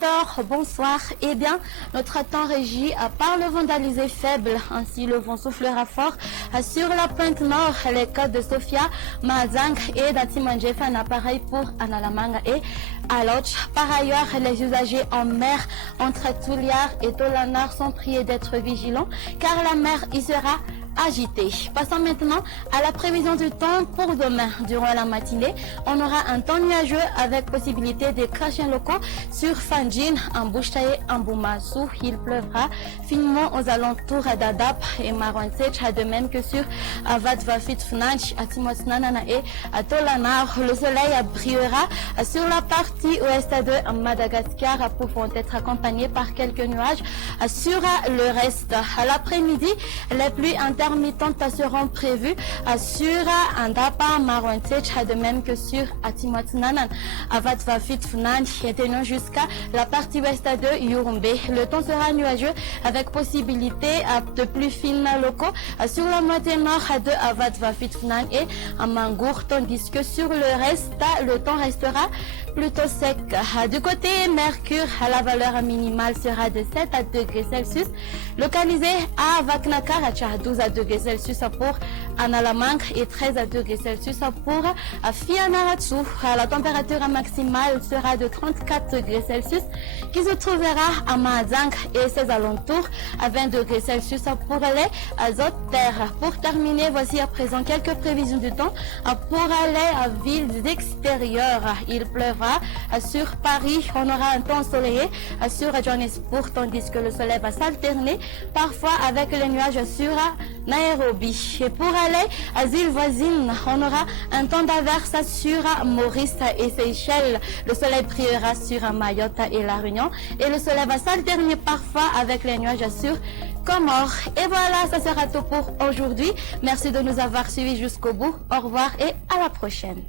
téléspectateurs, bonsoir. Eh bien, notre temps régi par le vent d'Alizé faible. Ainsi, le vent soufflera fort sur la pointe nord, les côtes de Sofia, Mazang et d'Atimanjefa, un appareil pour Analamanga et Aloch. Par ailleurs, les usagers en mer entre Touliar et Tolanar sont priés d'être vigilants car la mer y sera agité. Passons maintenant à la prévision du temps pour demain. Durant la matinée, on aura un temps nuageux avec possibilité de crachats locaux sur Fanjin, en Bouchaï, en Boumassou. Il pleuvra finement aux alentours d'Adap et Maronsetch, de même que sur Avatvafit Fnach, à Timosnanana et à Tolanar. Le soleil brillera sur la partie ouest de Madagascar pouvant être accompagné par quelques nuages sur le reste. À l'après-midi, les pluies intermittentes seront prévues sur Andapa, Maronsetch, de même que sur Atimotnanan, Avatvafit Fnan, étendant jusqu'à la partie ouest de Yurumbe. Le temps sera nuageux avec possibilité de pluies fines locaux sur la moitié nord de Avatvafit Fnan et à Mangour, tandis que sur le reste, le temps restera plutôt sec. Du côté Mercure, la valeur minimale sera de 7 à 2 degrés Celsius, localisé à Vaknakar, à 12 à 2 degrés Celsius pour Analamang et 13 à 2 degrés Celsius pour Fianarantsou. La température maximale sera de 34 degrés Celsius qui se trouvera à Mazang et ses alentours à 20 degrés Celsius pour les autres terres. Pour terminer, voici à présent quelques prévisions du temps pour les villes extérieures. Il pleuvra sur Paris, on aura un temps ensoleillé sur Johannesburg, tandis que le soleil va s'alterner parfois avec les nuages sur Nairobi. Et pour aller à îles voisines, on aura un temps d'averse sur Maurice et Seychelles. Le soleil brillera sur Mayotte et La Réunion et le soleil va s'alterner parfois avec les nuages sur Comores. Et voilà, ça sera tout pour aujourd'hui. Merci de nous avoir suivis jusqu'au bout. Au revoir et à la prochaine.